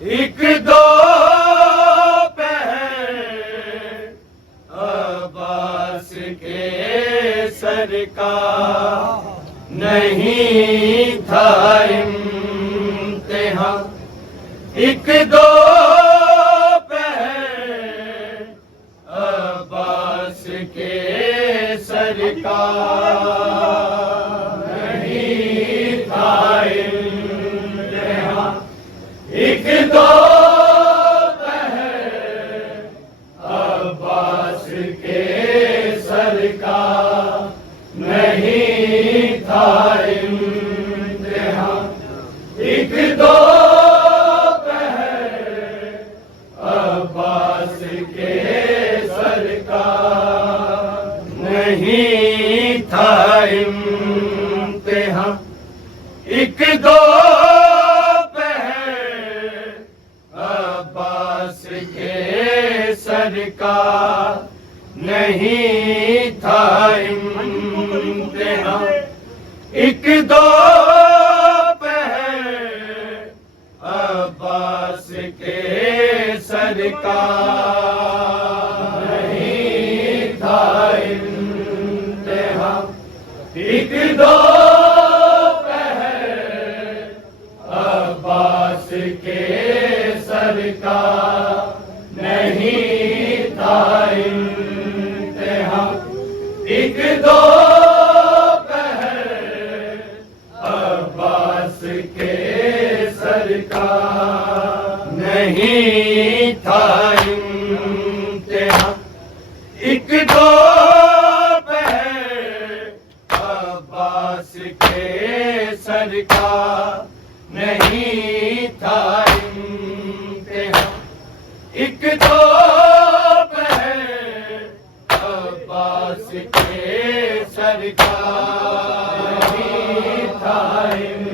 एक दो पहर अब्बास के सर का नहीं था इम्तिहान। एक दो पहर अब्बास के सर का नहीं था इम्तिहान। एक दो पहर अब्बास के सर का नहीं था इम्तिहान। एक दो पहर अब्बास के सर का नहीं था इम्तिहान। एक दो अब्बास के सर का नहीं था इम्तिहान। एक दो पहर अब्बास के सर का नहीं था इम्तिहान। एक दो पहर अब्बास के सर का नहीं था इम्तिहान। एक दो पहर अब्बास के सर का नहीं था इम्तिहान। एक दो पहर अब्बास के सर का नहीं था इम्तिहान। एक दो पहर अब्बास के सर का नहीं था इम्तिहान। एक दो पहर अब्बास के सर का नहीं था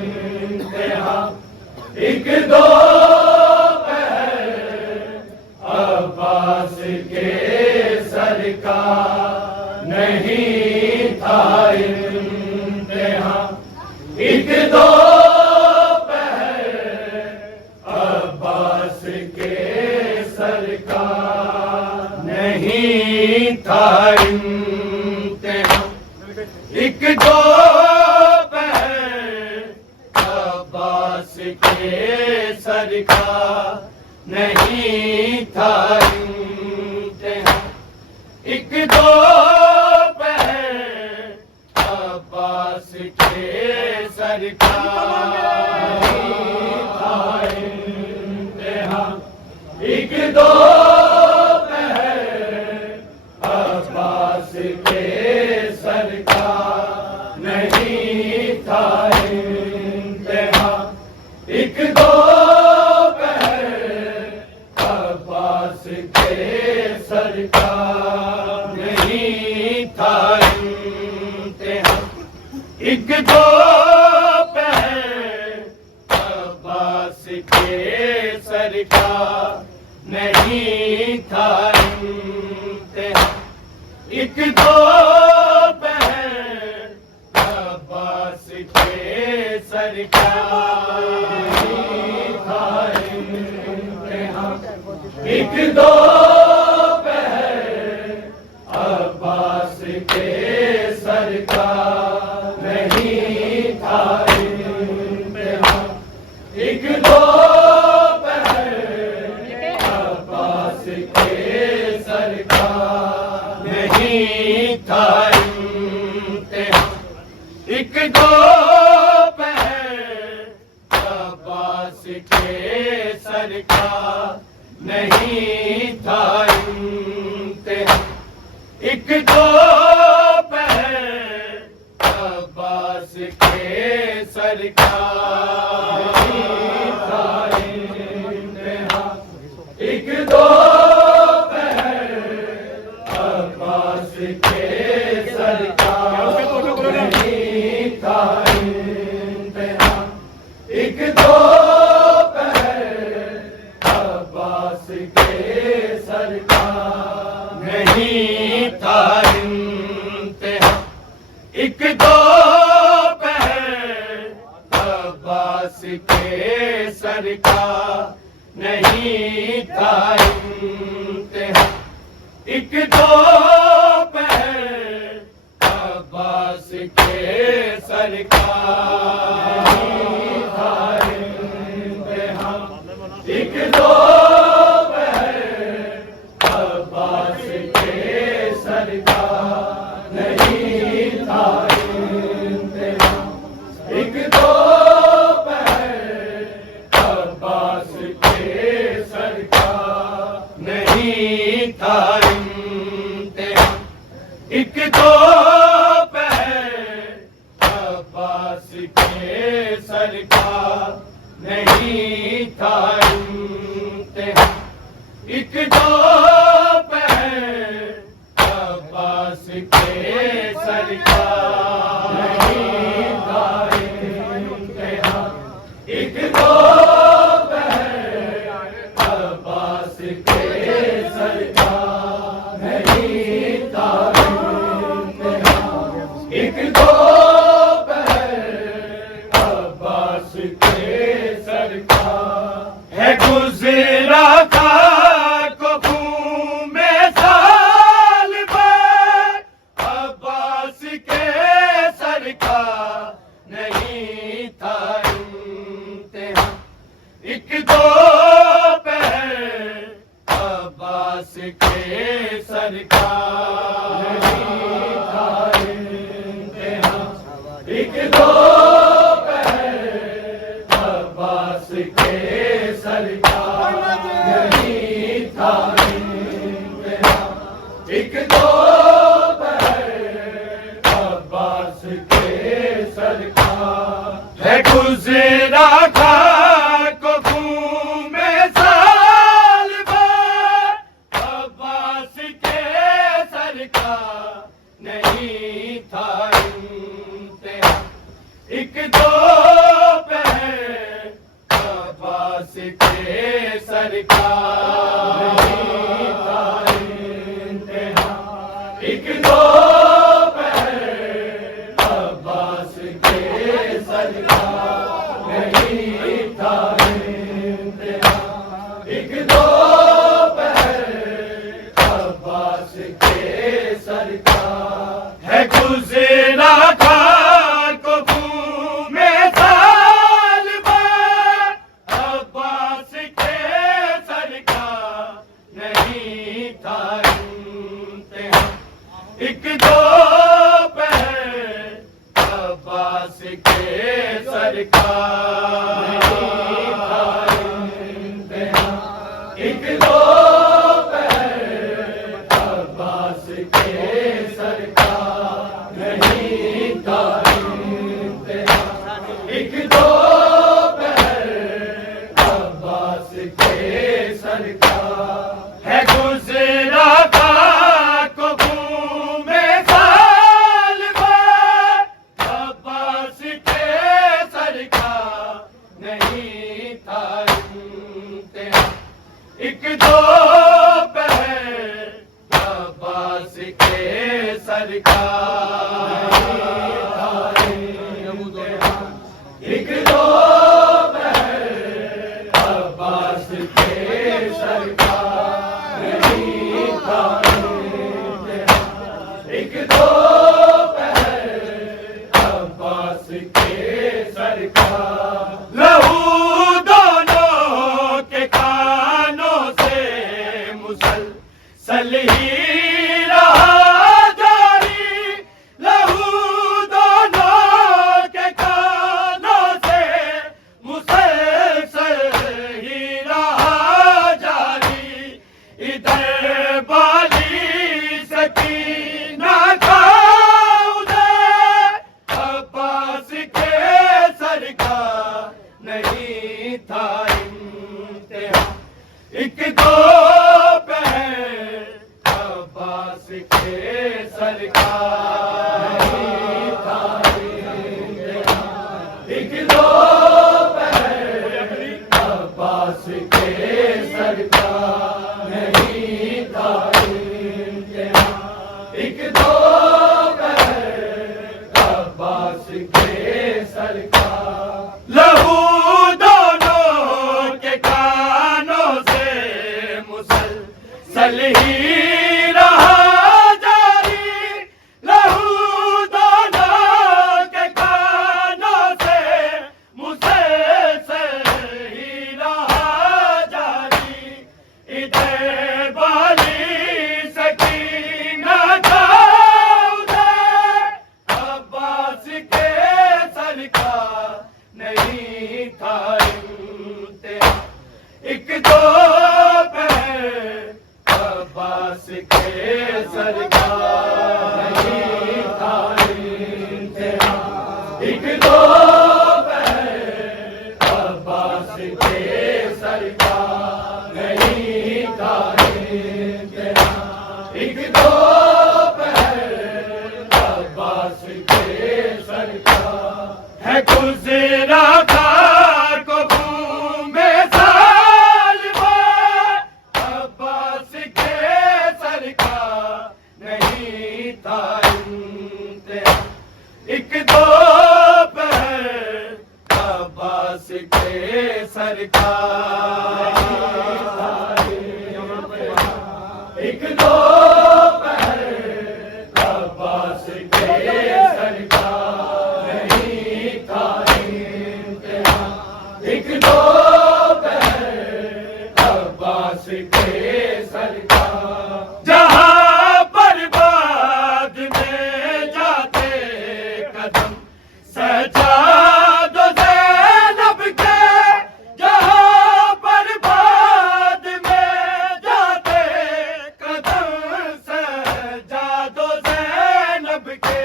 इम्तिहान। एक दो अब्बास के सर का नहीं था इम्तिहान। एक दो पहर अब्बास के सर का नहीं था इम्तिहान। एक दो पहर अब्बास के सर का नहीं था इम्तिहान। एक दो पहर अब्बास के सर का नहीं था इम्तिहान। एक दो पहर अब्बास के सर का नहीं था इम्तिहान। एक दो पहर अब्बास के सर का नहीं था इम्तिहान। एक दो पहर अब्बास के सर का नहीं था इम्तिहान। एक दो पहर अब्बास के सर का नहीं था इम्तिहान। एक दो अब्बास के सर का नहीं था इम्तिहान। एक दो पहर अब्बास के सर का नहीं था इम्तिहान। एक दो पहर अब्बास के सर का नहीं था इम्तिहान। एक दो पहर अब्बास के सर का नहीं था इम्तिहान। एक दो पहर अब्बास के सर का नहीं था इम्तिहान। एक दो पहर अब्बास के सर का नहीं था इम्तिहान। एक दो पहर अब्बास के सरकार नहीं था इम्तिहान। एक दो पहर अब्बास के सरकार नहीं था इम्तिहान। एक दो अब्बास के सरकार नहीं था इम्तिहान। एक दो अब्बास के सरकार नहीं था इम्तिहान। एक दो अब्बास के सरकार नहीं था इम्तिहान। एक दो अब्बास के सरकार नहीं था इम्तिहान। एक दो अब्बास के सरकार है गुजरा था अब्बास के सरकार नहीं था इम्तिहान। एक दो अब्बास के सरकार नहीं था इम्तिहान। एक दो अब्बास के सरकार नहीं था इम्तिहान। एक दो अब्बास के सरकार है गुजरा था साल भर अब्बास के सरकार नहीं था इम्तिहान। एक दो अब्बास के सरकार नहीं था इम्तिहान। एक दो अब्बास के सरकार नहीं था इम्तिहान। एक दो अब्बास के सरकार है गुजरा था साल भर अब्बास के सरकार नहीं था इम्तिहान। एक दो अब्बास के सरकार नहीं था इम्तिहान। एक दो अब्बास के सरकार नहीं था इम्तिहान। एक दो अब्बास के सरकार है गुजरा था साल भर अब्बास के सरकार नहीं था इम्तिहान। एक दो अब्बास के सरकार नहीं था इम्तिहान। एक दो अब्बास के सरकार नहीं था इम्तिहान। एक दो अब्बास के सरकार लहू दोनों के कानों से मुसलसल ही रहा जारी। लहू दोनों के कानों से मुसलसल ही रहा जारी। इधर बाली सकीना का अब्बास के सरकार नहीं था इम्तिहान। एक दो अब्बास के सरकार नहीं था इम्तिहान। एक दो अब्बास के सरकार नहीं था इम्तिहान। एक दो अब्बास के सरकार लहू दोनों के कान अब्बास के सरकार नहीं था इम्तिहान। एक दो पहर अब्बास के सरकार है गुजरा था को घूमे साल भर। अब्बास के सरकार नहीं था इम्तिहान। एक दो पहर अब्बास के सरकार एक दो पहर अब्बास के सरकार नहीं था इम्तिहान। एक दो पहर अब्बास के सरकार जहां पर बाद में जाते कदम सजादो ज़ैनब के। जहां पर बाद में जाते कदम सजादो ज़ैनब के।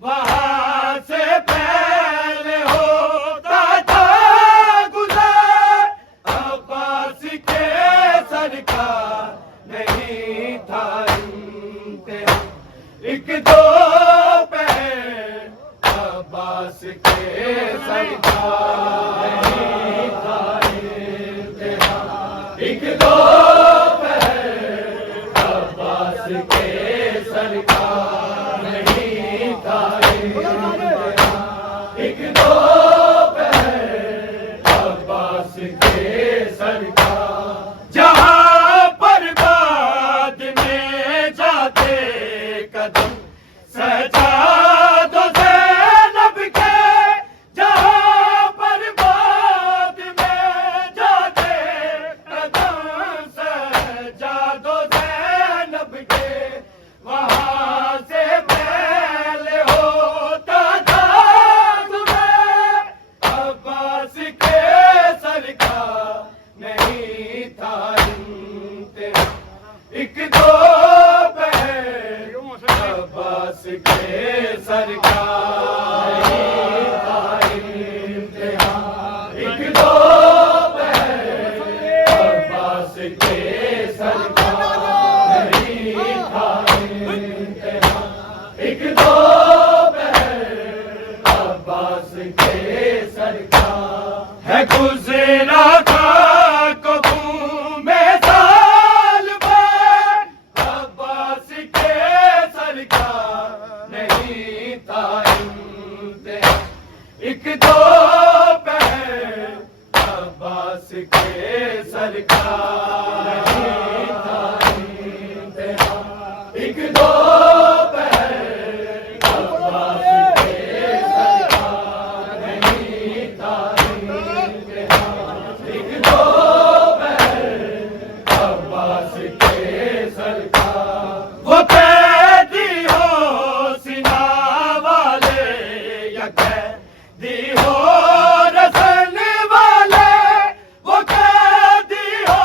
वहां से पहले होता था गुज़र अब्बास के सरकार नहीं था इम्तिहान। एक दो पहर अब्बास के सरकार नहीं था इम्तिहान। एक दो पहर अब्बास के सरकार नहीं था इम्तिहान। एक दो पहर अब्बास के सरकार जहां पर बाद में जाते कदम सजादो ज़ैनब के। जहां पर बाद में जाते कदम सजादो ज़ैनब के। वहां से पहले होता था गुज़र अब्बास के सरकार नहीं था इम्तिहान। एक दो पहर अब्बास के सरकार नहीं था इम्तिहान। एक दो पहर अब्बास के सरकार नहीं था इम्तिहान। एक दो पहर अब्बास के सरकार है गुजरा था को घूमे साल भर। अब्बास के सरकार नहीं था इम्तिहान। एक दो पहर अब्बास के सरकार नहीं था इम्तिहान। एक दो पहर अब्बास के सरकार नहीं था इम्तिहान। एक दो पहर अब्बास के सरकार वो कैदी हो सीना वाले या कैदी हो रसन वाले। वो कैदी हो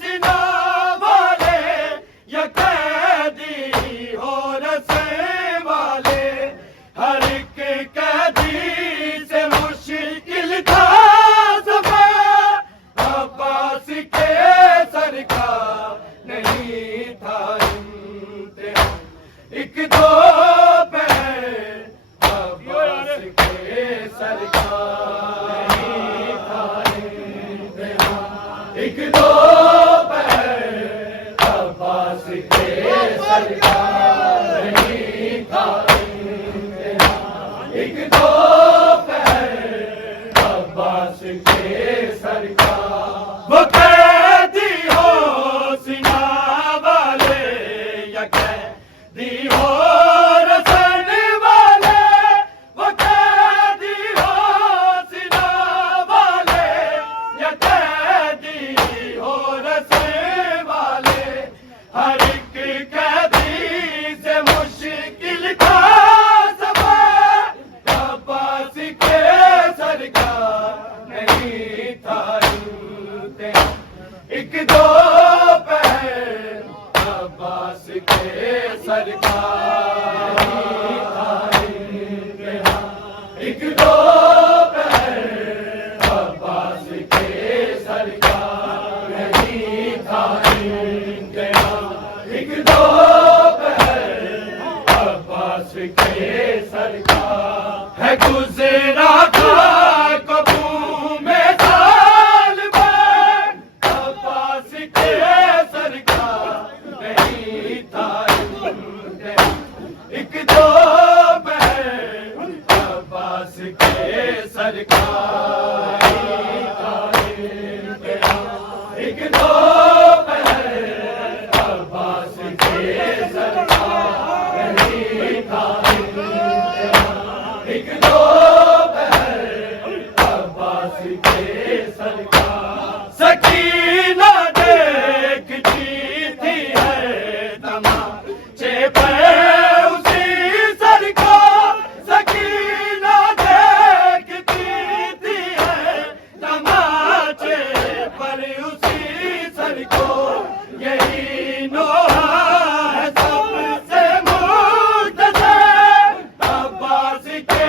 सीना वाले या कैदी हो रसन वाले। हर एक कैदी से मुश्किल था सफर अब्बास के सरकार नहीं था इम्तिहान। एक दो पहर अब्बास के सरकार नहीं था इम्तिहान। एक दो पहर अब्बास के सरकार नहीं था इम्तिहान। एक दो पहर अब्बास के सरकार वो कैदी हो सीना वाले या कैदी हो रसन वाले। वो कैदी हो सीना वाले या कैदी हो रसन वाले। हर एक कैदी से मुश्किल था सफर अब्बास के सरकार नहीं था इम्तिहान। एक दो पहर अब्बास के सरकार नहीं था इम्तिहान। एक दो पहर अब्बास सरकार सकीना देखती थी है तमाचे पे उसी सरकार सकीना देखती थी है तमाचे पर उसी सरकार यही नोहा है सबसे मुख्तसर अब्बास के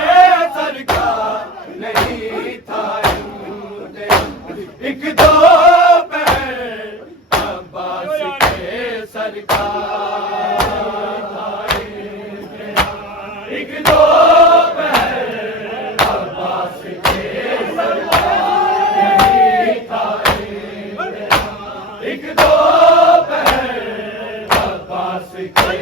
सरकार नहीं था एक दो पैर अब्बास के सरकार एक दो पैर अब्बास के सरकार नहीं था एक दो पैर अब्बास के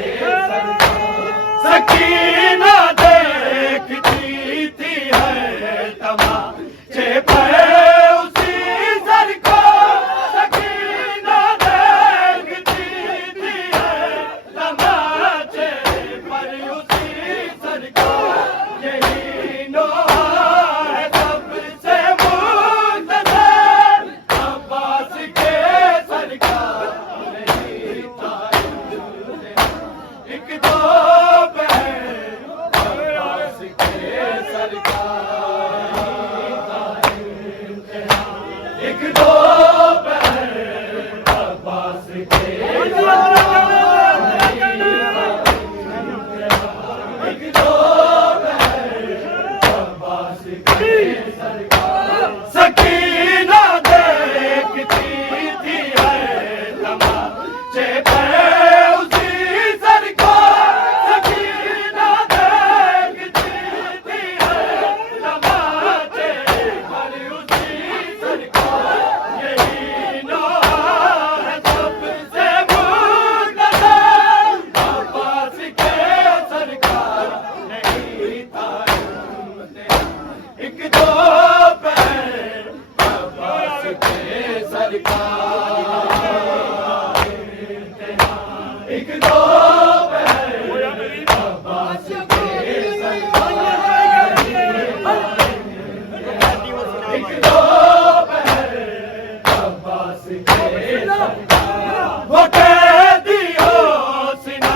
सरकार सकीना देखती थी है तमाचे पर उसी सरकार सकीना देखती थी है तमाचे पर उसी सरकार यही नोहा है सबसे मुख्तसर अब्बास के सरकार नहीं था एक दो पैर अब्बास के सरकार एक दो पैर अब्बास के एक दो पैर अब्बास के सरकार सकीना देखती थी है तमाचे पे उसी सरकार सकीना देखती थी है तमाचे पर उसी सरकार यही नोहा है सबसे मुख्तसर अब्बास के सरकार नहीं था एक दो पैर अब्बास के सरकार एक दो पैर अब्बास के सरकार एक दो पैर अब्बास के सरकार वो कैदी हो सिना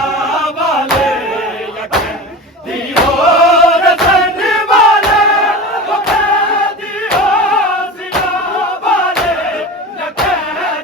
वाले या कैदी हो रतन वाले वो कैदी हो सिना वाले या कैदी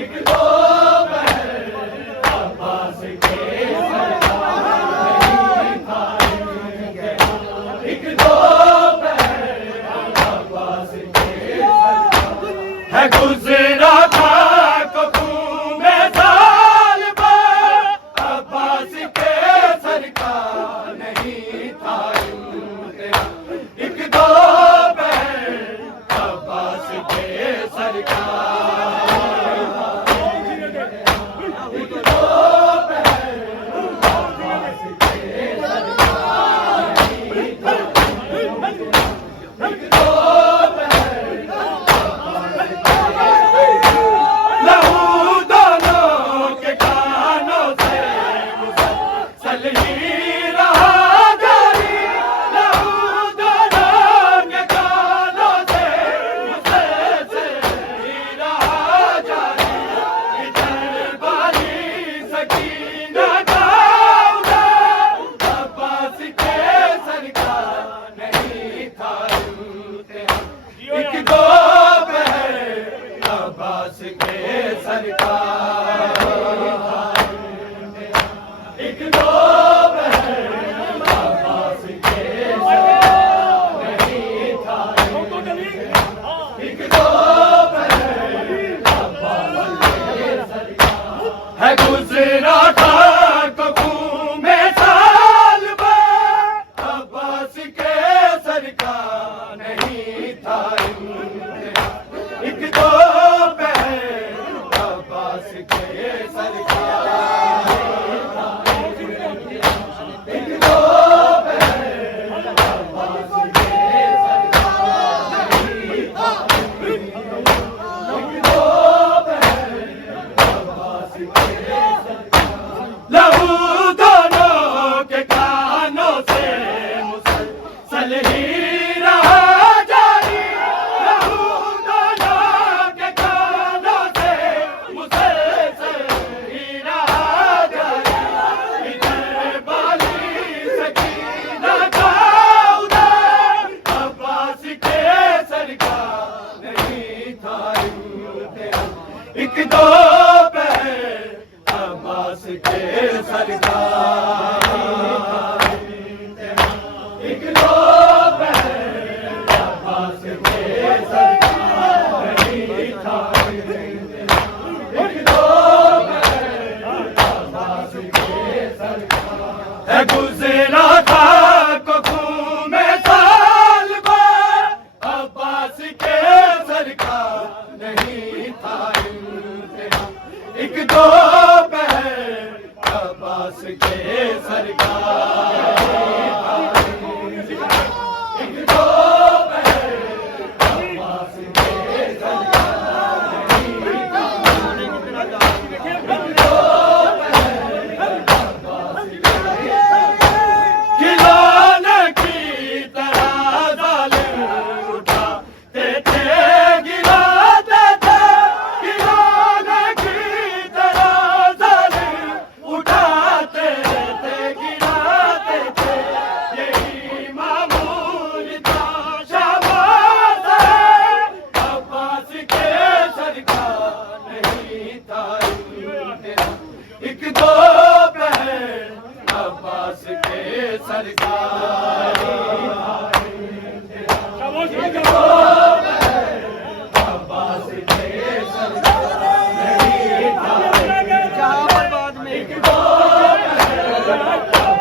एक दो पहर अब्बास के सरकार नहीं खाएंगे। एक दो पहर अब्बास के सरकार है गुजरा था कबू में साल भर अब्बास के सरकार नहीं था इम्तिहान। एक दो पहर अब्बास के सरकार एक दो पहर अब्बास के सरकार नहीं था। एक दो पहर लहू दोनों के कानों से मुसलसल ही रहा जारी। लहू दोनों के कानों से मुसलसल ही रहा जारी। इधर बारी सकीना का उधर अब्बास के सरकार नहीं था इम्तिहान। एक दो पहर अब्बास के सरकार एक दो पहर अब्बास के सरकार नहीं था एक दो पहर अब्बास के सरकार है गुजरा था कबू में साल भर अब्बास के सरकार नहीं था इम्तिहान। एक दो पहर अब्बास के सरकार एक दो पहर अब्बास के सरकार नहीं था। एक दो पहर अब्बास के सरकार लहू दोनों के कानों से मुसलसल ही रहा जारी। लहू दोनों के कानों से मुसलसल ही रहा जारी। इधर बाली सकीना का उधर अब्बास के सरकार नहीं था इम्तिहान। एक दो पहर अब्बास के सरकार एक दो पहर अब्बास के सरकार नहीं था एक दो पहर अब्बास के सरकार है गुजरा था कबू में साल भर अब्बास के सरकार नहीं था इम्तिहान। एक दो पहर अब्बास के सरकार एक दो पहर अब्बास के सरकार नहीं था। एक दो पहर अब्बास के खिलौने की तरह जालिम उठाते थे गिराते थे। खिलौने की तरह जालिम उठाते थे गिराते थे। यही मामूल था शाबाश है अब्बास के सरकार नहीं था इम्तिहान। एक दो पहर अब्बास के सरकार एक दो पहर अब्बास के सरकार नहीं था। एक दो पहर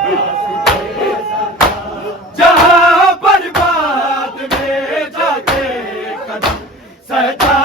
अब्बास के सरकार जहाँ पर बाद में जाके कदम सजा